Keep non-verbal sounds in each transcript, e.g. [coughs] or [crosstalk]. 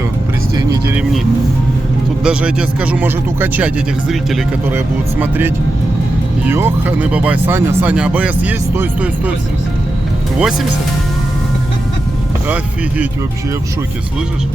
Все, пристегните ремни. Тут даже, я тебе скажу, может укачать этих зрителей, которые будут смотреть. Ёханы бабай. Саня, Саня, АБС есть? Стой, стой, стой. 80? Офигеть вообще, я в шоке, слышишь?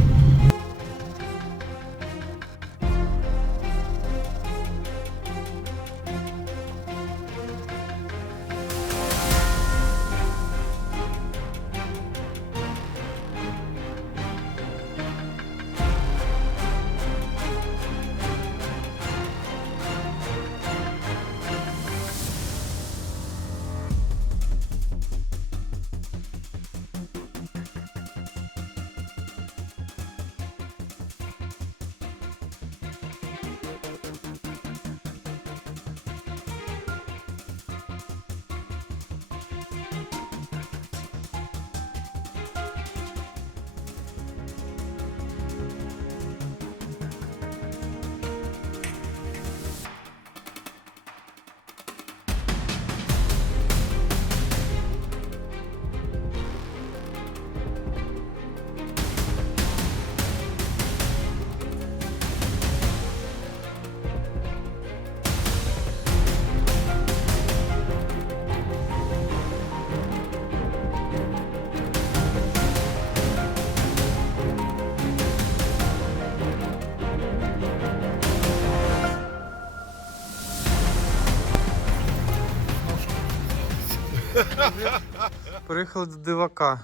Приїхали до дивака.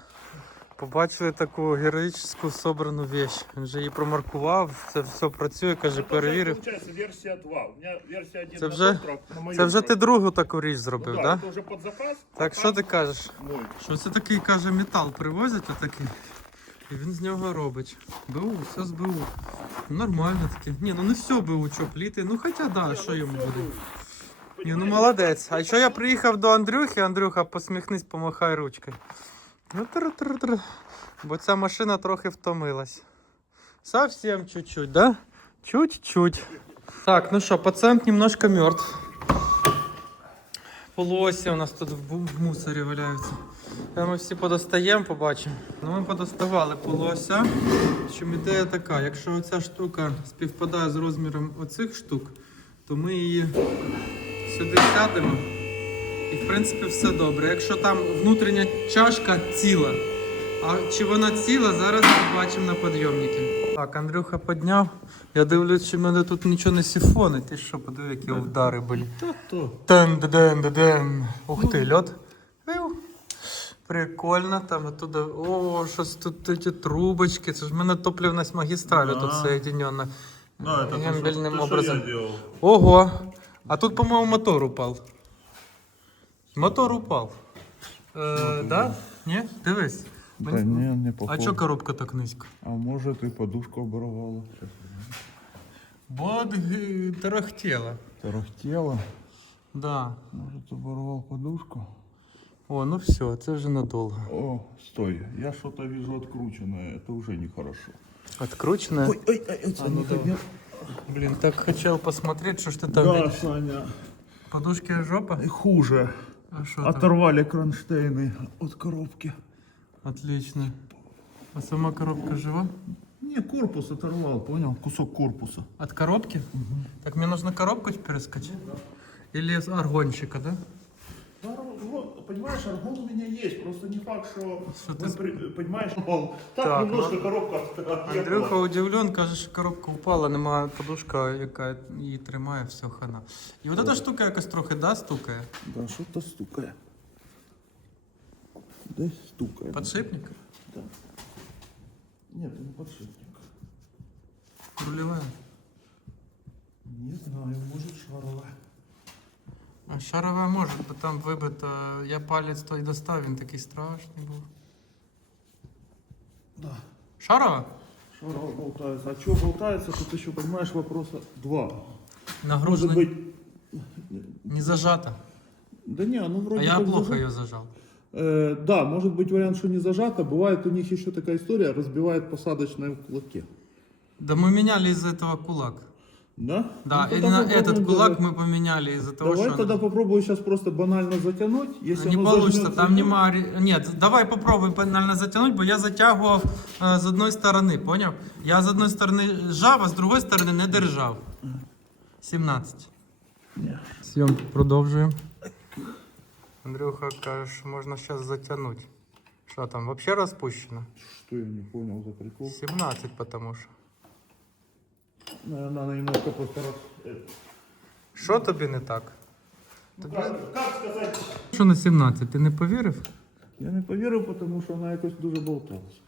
Побачили таку героїчну собрану вещь. Він же її промаркував, це все працює, каже, перевірив. Версия 2. У меня версия 1 Це вже- Це вже ти другу таку річ зробив, Ну так? да? Это уже под заказ. Так, що ти кажеш? Що це такий, каже, метал привозять отакий. І він з нього робить. БУ, все з БУ. Нормально таке. Ні, ну не все БУ, що пліти. Ну хоча да, що йому буде. Ні, ну молодець. А що я приїхав до Андрюхи, Андрюха, посміхнись, помахай ручкою. Ну. Бо ця машина трохи втомилась. Совсем чуть-чуть, да? Чуть-чуть. Так, ну що, пациент немножко мертв. Полосся у нас тут в мусорі валяються. Ми всі подостаємо, побачимо. Ну, ми подоставали полосся. Що ідея така, якщо ця штука співпадає з розміром оцих штук, то ми її сюди сядемо. І в принципі все добре. Якщо там внутрішня чашка ціла, а чи вона ціла, зараз побачимо на підйомнику. Так, Андрюха підняв. Я дивлюсь, що в мене тут нічого не сифонить. Ти що, подиви, які удари були. тен ден ден ден Ух ти, льот. Прикольно, там оттуда. О, щось тут ті трубочки. Це ж в мене топливна магістраль Да. тут гембельним образом. Ого! А тут, по-моему, мотор упал. Мотор упал. Е, да? Ні? Дивись. Да Мені- не, не А похоже. чого коробка так низько? А може ти подушку оборвала? Бо д- тарахтіла. Тарахтела? Да. Може ти оборвав подушку? О, ну все, це вже надовго. О, стой, я что-то вижу открученное, это уже нехорошо. Откручено. Ой, ой, ой, это А ну не давай. Блин, так хотел посмотреть, что ж ты там Да, видишь. Саня, Подушки жопа? и хуже. А что там? Оторвали кронштейны от коробки. Отлично. А сама коробка жива? Не, корпус оторвал, понял? Кусок корпуса. От коробки? Так мне нужно коробку теперь искать? Или с аргончика, да? Да, вот, понимаешь, аргон у меня есть, просто не факт, что, Что ты мы с- при- понимаешь, мол, так, Так, немножко ну, коробка от- отъехала. Андрюха удивлен, каже, що коробка упала, немає подушка, яка її тримає, все хана. І от ця штука якось трохи, да, стукає? Да, что-то стукает. Да, стукает. Подшипник? Да. Нет, это не подшипник. Рулевая. Не знаю, может шаровая. А шарова може, бо там вибито. Я палець той достав, він такий страшний був. Да. Шарова? Шарова болтается. А что болтается, тут еще, понимаешь, вопроса два. Может Нагружена, быть... не зажата. Да не, ну вроде А я как плохо зажат- ее зажал. Э, да, может быть вариант, что не зажато. Бывает у них еще такая история, разбивает посадочное в кулаке. Да мы меняли из-за этого кулак. Да? Да, Ну, именно тогда этот попробуем кулак даже- мы поменяли из-за того, Давай что... тогда он- попробую сейчас просто банально затянуть. Если Не оно получится, зажмется, там ну, нема... ре- Нет, давай попробуй банально затягнуть, бо я затягував е, з одної сторони, поняв? Я з одної сторони жав, а з другої сторони не держав. 17. Ні. Зйом продовжуємо. Андрюха каже, що можна зараз затягнути. Що там, взагалі розпущено? Что я не понял за прикол? 17, потому що. Наверное, надо немножко просто раз... э, Що тобі не так? Ну, как, как сказать? Що на 17, ти не повірив? Я не повірив, тому що вона якось дуже болталась.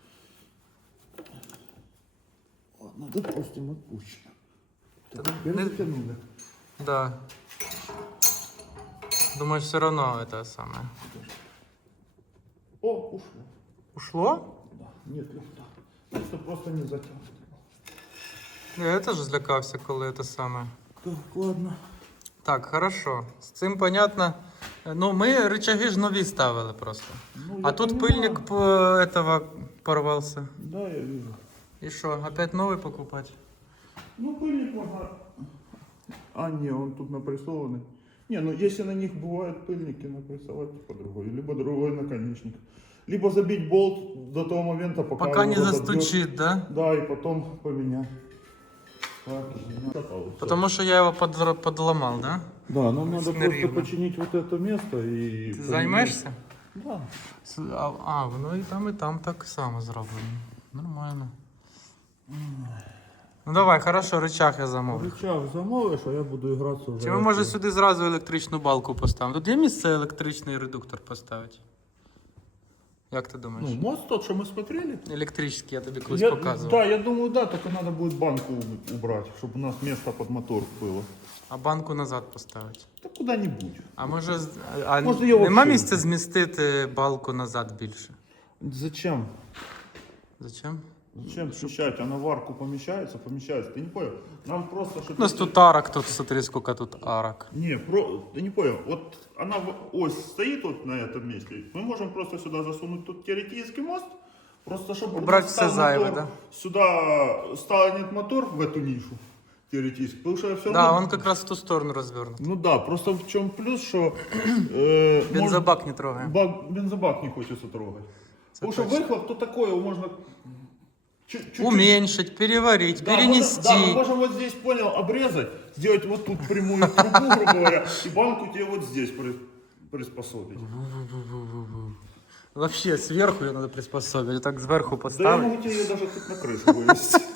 Ладно, допустим, отпущено. Так, не- перезатянули. Да. Думаешь, все равно это самое. О, ушло. Ушло? Да, нет люфта. Это просто не затянуто. Я теж злякався, коли це саме. Так, ладно. Так, хорошо. З цим понятно. Ну, ми рычаги ж нові ставили просто. Ну, А я тут понимаю. пильник по этого порвался. Да, я вижу. І що, опять новий покупати? Ну, пыльник можно... А, не, он тут напрессованный. Не, ну если на них бывают пыльники, напрессовать по другой. Либо другой наконечник. Либо забить болт до того момента, пока, Пока не его забьет. застучить, да? Да, и потом поменять. Так, извиняюсь. Потому що я його подр- подломав, да? Да, нам надо просто Снарядно. починить вот это место и... Ти займешся? Да. С- А, а, воно і там, і там так само зроблено. Нормально. Ну давай, хорошо, рычаг я замовлю. Рычаг замовиш, а я буду гратися вже. Чи ми може сюди зразу електричну балку поставимо? Тут є місце електричний редуктор поставити? Як ти думаєш? Ну, мост тот, что мы смотрели. Електричний, я тобі колись Я, показував. да, я думаю, да, только надо будет банку убрать, чтобы у нас место под мотор было. А банку назад поставити. Да куда-нибудь. А може, з- а Може, його нема взагалі- місця змістити балку назад більше? Зачем? Зачем? Зачем смещать? Она в арку помещается? Помещается. Ты не понял? Нам просто, чтобы... У нас тут арок, тут смотри, сколько тут арок. Не, про... ты не понял. Вот она в- ось стоит вот на этом месте. Мы можем просто сюда засунуть тут теоретический мост. Просто чтобы Убрать стал все зайвое, мотор, да? Сюда станет мотор в эту нишу теоретически. Потому что все Да, он как раз в ту сторону розвернут. Ну да, просто в чем плюс, что э, может- [coughs] Бензобак не трогаємо. бак- бензобак не хочется трогать. Потому что точно. выхлоп, то такое его можно чуть-чуть... Уменьшить, переварить, Да, перенести. можно- да, мы можем вот здесь, понял, обрезать, сделать вот тут прямую [laughs] трубу, грубо говоря, и банку тебе вот здесь при- приспособить. Вообще сверху ее надо приспособить. Так сверху Да я поставить. могу тебе ее даже тут на крышу вывести. [laughs]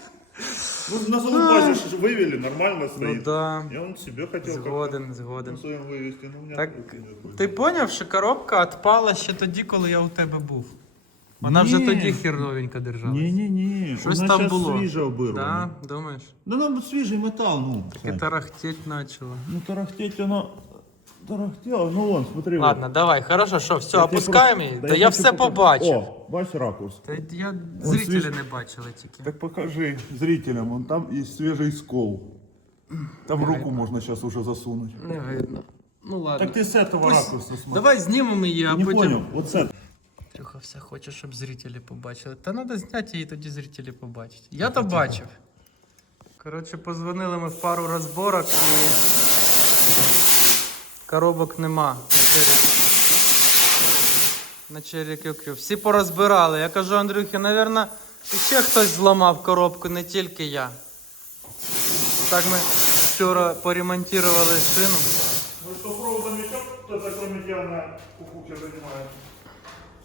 Ну, на залупазе вывели, нормально Ну стоит. да. Я он себе хотел Згоден, згоден. своем вывести, но у Так, ти поняв, що коробка відпала ще тоді, коли я у тебе був. Вона вже Ні. тоді херовенько держалась. Не-не-не, Щось у нас там щас було. свіже обирвано. Да, думаєш? Да нам свіжий метал, ну. І тарахтеть почало. Ну тарахтеть оно... Тарахтело, ну вон, смотри. вот. Ладно, давай, хорошо, що, все, Я тебе опускаємо просто- її? да Та я я тебе все покажу. побачив. О, бачь ракурс. Та я Он зрителі свіж- не бачили тільки. Так покажи зрителям, вон там есть свежий скол. Там руку можно сейчас уже засунуть. Не видно. Ну ладно. Так ты с этого Пусть- ракурса смотри. Давай знімемо її, а Не потім. понял, вот с этого. Трюха все хоче, щоб зрителі побачили. Та треба зняти її, тоді зрителі побачать. Я то бачив. Коротше, позвонили ми в пару розборок і коробок нема на QQ. Всі порозбирали. Я кажу, Андрюхі, напевно, ще хтось зламав коробку, не тільки я. Так ми вчора поремонтували шину. Ну что, проводом еще кто-то, кроме тебя, на кукухе занимается?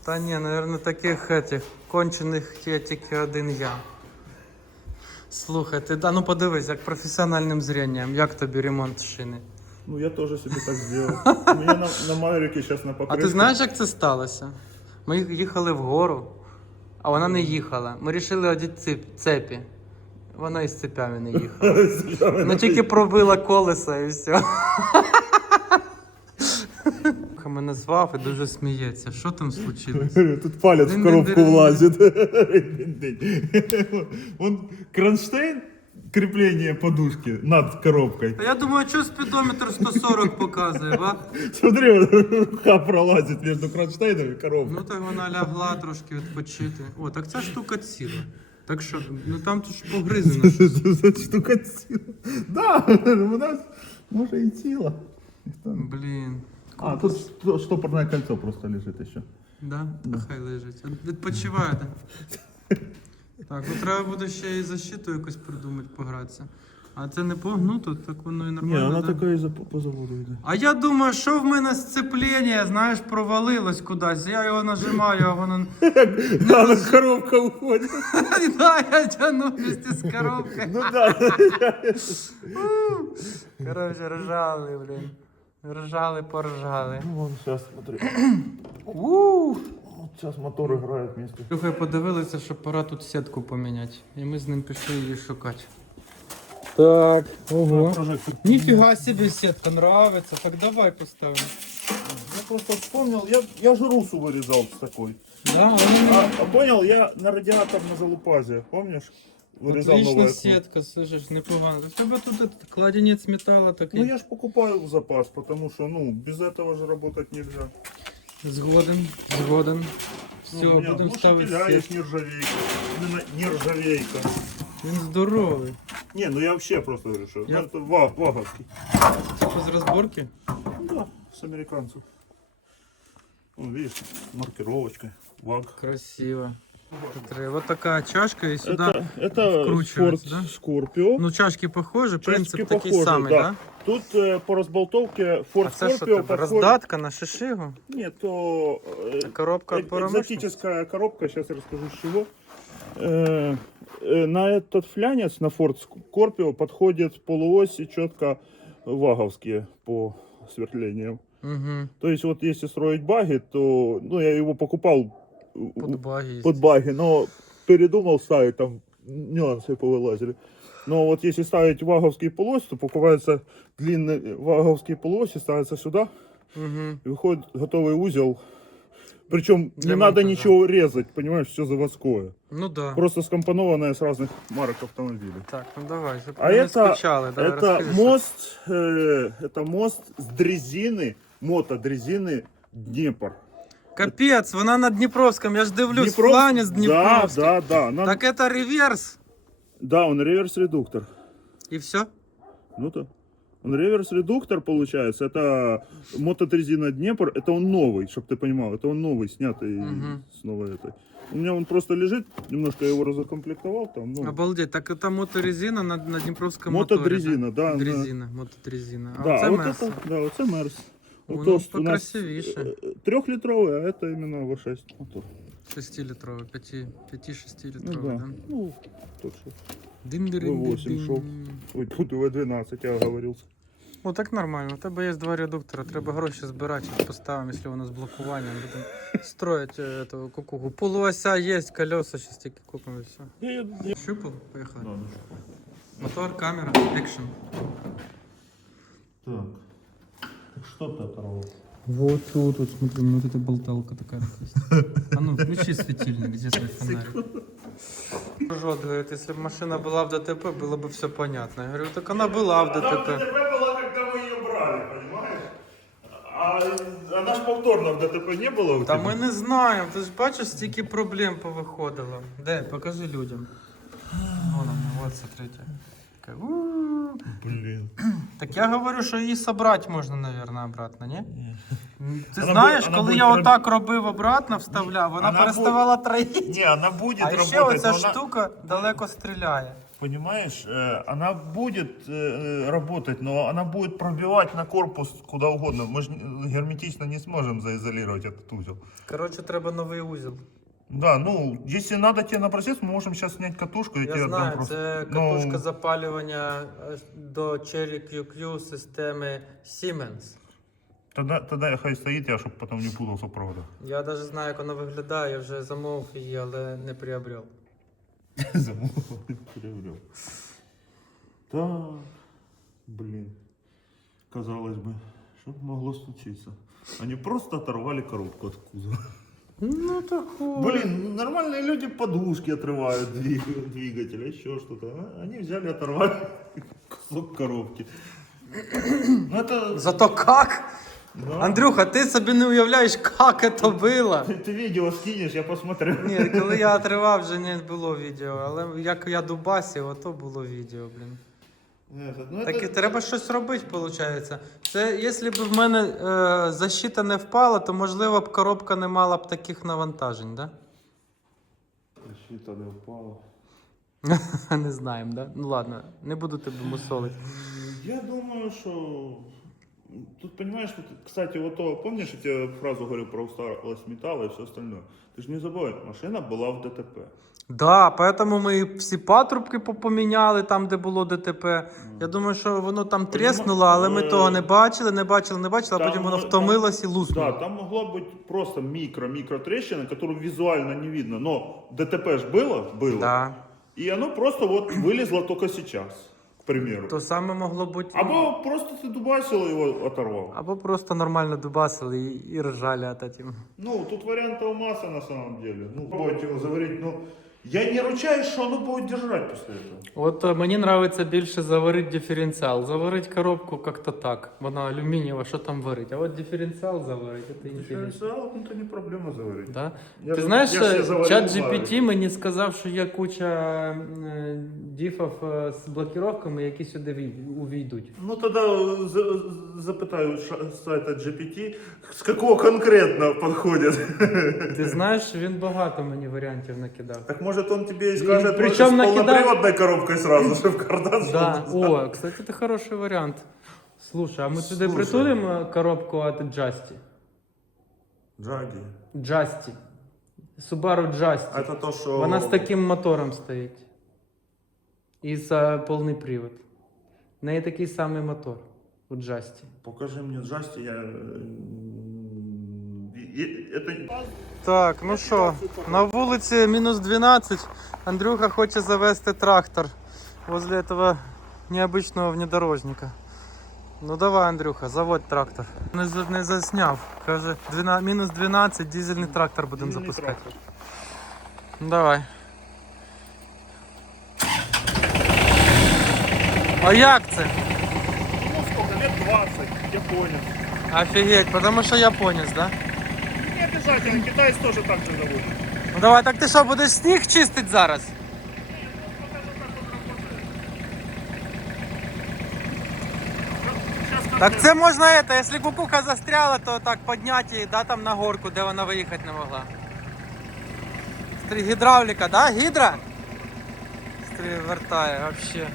Та ні, наверное, таких этих кончених є тільки один я. Слухай, ти да, ну подивись, як професіональним зрінням, як тобі ремонт шини. Ну я тоже себе так сделал. У меня на, на Маврике сейчас на А ти знаєш, як це сталося? Ми їхали вгору, а вона не їхала. Ми вирішили одіти цепі. Вона із цепями не їхала. [laughs] Ну тільки пробила колеса і все. Мене звав і дуже сміється. Що там случилось? Тут палец в коробку влазит. [laughs] Вон кронштейн, крепление подушки над коробкой. А я думаю, що спідометр 140 показує, ба? Смотри, рука пролазит между кронштейном и коробкой. Ну так вона лягла трошки відпочити. О, так ця штука ціла. Так що, ну там тут ж погризено. [laughs] За штукатіла. Да, у нас може і тіло. Блін. А, тут ст- штопорное кольцо просто лежит еще. Да? Та хай лежить. Відпочиваєте. Так, ну треба буде ще і защиту якось придумати, погратися. А це не погнуто, так воно і нормально. да? такая за, по заводу йде. А я думаю, що в мене сцеплення, знаєш, провалилось кудись. Я його нажимаю, а воно. [laughs] Да, коробка уходит. [laughs] Да, я тяну вместе з коробкою. Ну да. [laughs] Коротше, ржали, блін. Ржали, поржали. Ну вон сейчас, смотри. Ууу. Вот сейчас мотор играет вместе. Слухай, подивилися, що пора тут сітку поміняти. І ми з ним пішли її шукати. Так, ого. Ніфіга собі сітка нравиться. Так давай поставимо. Я просто вспомнил, я, я же русу вырезал с такой. Да, вони А, а понял, я на радиатор на залупазе, помнишь? Вырезал Отлична новое. сітка, слышиш, непогано. У тебе тут этот кладенець металу такий. Ну я ж покупаю в запас, потому что, ну, без этого же работать нельзя. Згоден, згоден. Все, ну, у меня будемо ставити глушителя сітку. есть нержавейка. Именно нержавейка. Він здоровий. Не, ну я вообще просто говорю, что Я- ну, это ва- ваговский. Типу з розборки. Ну да, с американцев. Ну, видишь, маркировочка, ваг. Красиво. Вот такая чашка и сюда. Это, это Ford да? Scorpio. Ну, чашки похожи, принцип Чашки такий похожи, самий, да. да? Тут э, по разболтовке Ford А це що Scorpio тебе? подходит... Роздатка на шишигу? Нет, то Коробка экзотическая коробка, сейчас я расскажу с чего. На этот флянец, на Ford Scorpio подходят полуоси четко ваговские по сверлениям. Угу. То есть вот если строить баги, то, ну, я его покупал у- Под баги. под баги, но передумал ставить, там нюансы повылазили. Но вот если ставить ваговский полось, то покупается длинный ваговский полось и ставится сюда, Угу. и выходит готовый узел. Причем Для не надо ничего резать, понимаешь, все заводское. Ну да. Просто скомпонованное с разных марок автомобилей. Так, ну давай. А это, скучали, давай, это мост, э, это мост с дрезины, мотодрезины Днепр. Капець, вона на Дніпровському, я ж дивлюсь, Днепров- фланець Да, Дніпровський. да, да. Нам- Так это реверс. Да, он реверс-редуктор. І все? Ну да. Он реверс-редуктор получается. Это мотодрезина Днепр. Это он новый, чтобы ты понимал. Это он новый, снятый Мгм. с новой этой. У меня он просто лежит. Немножко я его разукомплектовал там. Ну, Обалдеть, так это моторезина на, на Дніпровському моторі, Мотодрезина, да, на- Дрезина, мотодрезина. А да, оце а вот Мерс. это, да, вот это Мерс. Воно Вот тот у нас покрасивіше. э, трехлитровый, а это именно V6 мотор. 6-літровий, 5-6 Ну літровий, да. да? Ну, тот что. дин V8 шов. Ой, тут V12, я оговорился. О, так нормально. У тебе є два редуктора, треба гроші збирати, зараз поставимо, якщо воно з блокуванням. Будемо строїти е, эту кукуху. Полуося є, колеса, зараз тільки купимо і все. Я, я, я... Щупал, поїхали. Да, ну Мотор, камера, екшн. Так. Что ты оторвал? Вот тут, вот смотри, ну вот эта болталка такая есть. А ну, включи светильник, где твой фонарик? Жот говорит, если бы машина была в ДТП, было бы все понятно. Я говорю, так она была в Там ДТП. ДТП была, когда мы ее брали, понимаешь? А она ж повторно в ДТП не было у Та тебя? ми не знаємо, ти ж бачиш, стільки проблем повиходило. Де, покажи людям. Вон вона, от смотрите. Така, «У-у-у». Блин. Так я говорю, що її собрати можна, мабуть, обратно, ні? Ти Вона знаєш, буде- вона коли буде я проб- отак робив обратно, вставляв, вона Вона переставала троїти. Не, она будет А работать, ще оця но она- штука далеко стріляє. Понимаешь, э, она будет э, работать, но она будет пробивать на корпус куда угодно. Мы же герметично не сможем заизолировать этот узел. Коротше, треба новий узел. Да, ну, если надо тебе на процесс, мы можем сейчас снять катушку, я, Я тебе отдам знаю, просто. це Ну, катушка запалювання е, до Cherry QQ системи Siemens. Тогда, тогда хай стоит, я, чтобы потом не путался в проводах. Я навіть знаю, як вона виглядає, я вже замовив її, але не приобрел. Приобрел. [laughs] Так, блин. Казалось бы, что б могло случиться? Они просто оторвали коробку от кузова. Ну такое. Блин, нормальные люди подушки отрывают [laughs] двиг- двигателя, еще что-то. а Они взяли, оторвали [laughs] кусок коробки. Ну это... Зато как? Да. Андрюха, ти собі не уявляєш, як це було. Ты, ты видео скинешь, я посмотрю. Ні, коли я отривав, [laughs] вже не було відео, але як я дубасив, ото було відео, блін. Ну, Так і треба щось робити, виходить. Це якщо б в мене е, защита не впала, то можливо б коробка не мала б таких навантажень, да? Защита не впала. [laughs] не знаємо, да? Ну ладно, не буду тебе мусолити. Я думаю, что тут понимаешь, тут, кстати, вот то, помнишь, я тебе фразу говорил про усталость металла и все остальное. Ты же не забывай, машина была в ДТП. Да, поэтому ми і всі патрубки попоміняли там, де було ДТП. Я думаю, що воно там тріснуло, але ми е, того не бачили, не бачили, не бачили, а там, потім воно е, втомилось і Да, луснуло. там могла быть просто микро-микро трещина, которую визуально не видно, но ДТП ж было, было. Да. И оно просто вот вылезло только сейчас, к примеру. То саме могло бути. Або просто ты дубасил и его оторвал. Або просто нормально дубасили і, і ржали от этим. Ну, тут варіантів маса на самом деле. Ну, попробуйте его заварить, но я не ручаюсь, что оно будет держать после этого. От е, мені подобається більше заварити диференціал. Заварити коробку як-то так. Вона алюмінієва, що там варить. А от диференціал заварити, це інтересно. Дифференциал, ну, это не проблема заварить. Да? Я Ти ж- знаєш, я ж себе заварив чат в барі. GPT мені сказав, що є куча е, діфів е, з блокіровками, які сюди вій- увійдуть. Ну, тогда э, за- запытаю ша- с сайта GPT, с какого конкретно подходит. Ти знаєш, він багато мені варіантів накидав. Так может он тебе и скажет, причем может, с накидал- полноприводной коробкой сразу, чтобы кардан Да. шел. О, кстати, це хороший варіант. Слушай, а ми сюди Слушай. притулимо коробку від Justy? Джаги. Justy. Subaru Justy. Это то, что... Вона з таким мотором стоїть. І за повний привод. В неї такий самий мотор у Justy. Покажи мне Джасти, я... э, и- и- Это... Так, ну що, на вулиці мінус 12. Андрюха хоче завести трактор возле этого необычного внедорожника. Ну давай, Андрюха, заводь трактор. Не, за- не засняв. Каже, 12, мінус 12, дизельний трактор будемо Дизельний запускати. трактор. Ну, Давай. А як це? Ну, сколько, лет 20, японец. Офігеть, тому що японець, да? Не обязательно, китаец тоже так же заводит. Ну давай, так ти що, будеш сніг чистити зараз? Так це можна это, якщо кукуха застряла, то так підняти її, да, там на горку, де вона виїхати не могла. Гідравліка, да? Гідра? Смотри, вертає, вообще.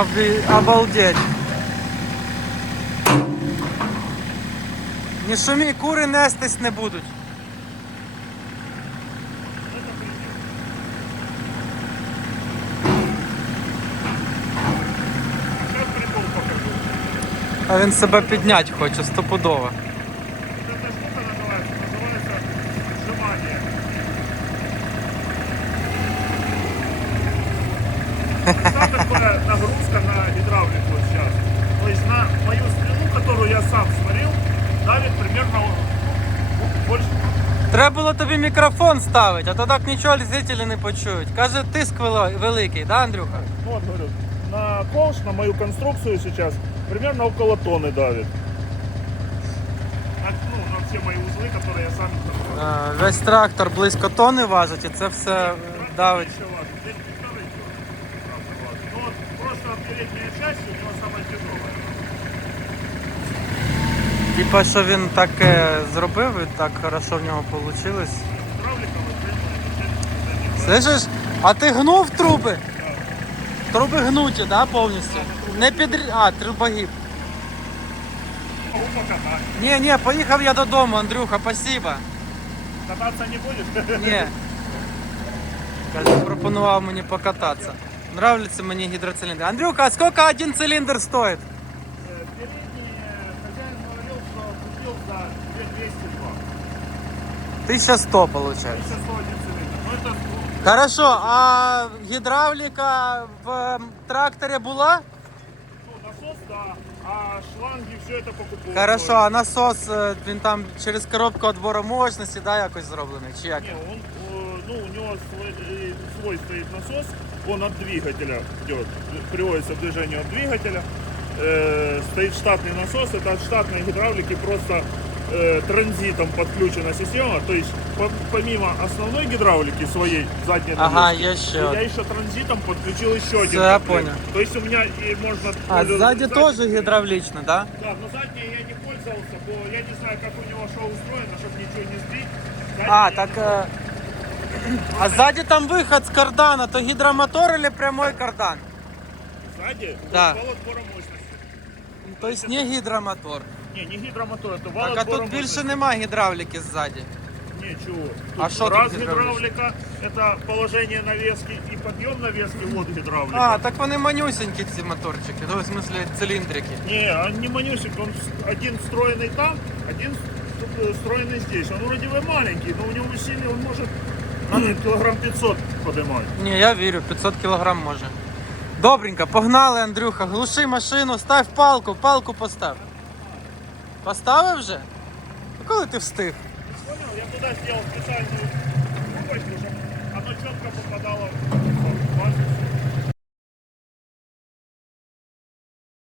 Обі... Обалдеть. Не шумі, кури нестись не будуть. А він себе підняти хоче стопудово. Вот эта штука называется, называется сжимание. Самая такая нагрузка на гидравлику вот сейчас. То есть на мою стрелу, которую я сам сварил, давит примерно ну, больше Треба було тобі мікрофон ставити, а то так нічого зрителі не почують. Каже, тиск вели- великий, да, Андрюха? Ну, Вот, говорю, на ковш, на мою конструкцию сейчас примерно около тонны давит. На, ну, на все мои узлы, которые я сам конструирую. А, Весь трактор близько тони важить, і це все е, давить. Еще важно, здесь полторы кило. Ну вот просто передняя часть у него самая тяжелая. Типа, що він таке зробив і так хорошо в нього вийшло. Гидравлика вот Слышиш? А ти гнув труби? Труби гнуті, да, повністю? Не підрі... А, трубогіб. Могу покатать. Ні, ні, поїхав я додому, Андрюха, спасибо. Кататься не будешь? Ні. Каже, пропонував мені покататися. Нравляться мені гідроциліндри. Андрюха, а скільки один циліндр стоїть? Э, Передний э, хозяин говорил, что купил за 2202. 1100 виходить. 1101 цилиндр. Ну, это Хорошо, а гідравліка в ем, тракторі була? шланги все это покупают. Хорошо, а насос е, він там через коробку відбору мощності, да, якось зроблений? Чи як? Не, он, э, ну, у него свой, э, свой стоит насос, он от двигателя идет, приводится в движение от двигателя. Э, стоит штатный насос, это от штатной гидравлики просто э, транзитом подключена система, то есть по- помимо основной гидравлики своей задней Ага, навески, є ще. я один. еще транзитом подключил еще один. Всё, я комплект. понял. То есть у меня и можно... А ззаді пользоваться- теж гідравлічно, да? Да, но заднее я не пользовался, бо я не знаю, как у него что устроено, чтобы ничего не сбить. Заднее А, я так. не е, А ззаді там виход з кардана, то гідромотор или прямой кардан? Сзади Да. вал отбора мощности. Тобто не гідромотор. Не, не гидромотор, это вал Так, а отбора тут більше мощности. нема гідравліки ззаді. Ничего. А Тут что тут раз гидравлика? гидравлика, это положение навески и подъем навески, вот гидравлика. А, так вони манюсенькі ці моторчики, ну, в смысле циліндрики. Не, он не манюсик, он с- один встроенный там, один с- э, встроенный здесь. Он вроде бы маленький, но у него усилие он может наверное, [clears throat] килограмм 500 поднимать. Ні, я вірю, 500 кілограм може. Добренько, погнали, Андрюха, глуши машину, став палку, палку постав. Поставив вже? А коли ти встиг? Понял, я туда сделал специальную трубочку, чтобы оно четко попадало в